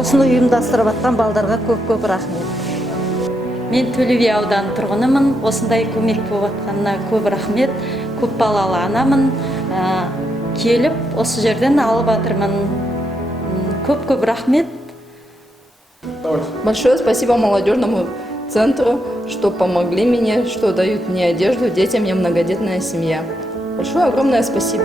осыны ұйымдастырып жатқан балдарға көп рахмет. Мен Төле би ауданы тұрғынымын. Осындай көмек болып жатқанына көп рахмет. Көп балалы анамын. Келіп, осы жерден алып жатырмын. Көп рахмет. Большое спасибо молодежному центру, что помогли мне, что дают мне одежду, детям, я многодетная семья. Большое огромное спасибо.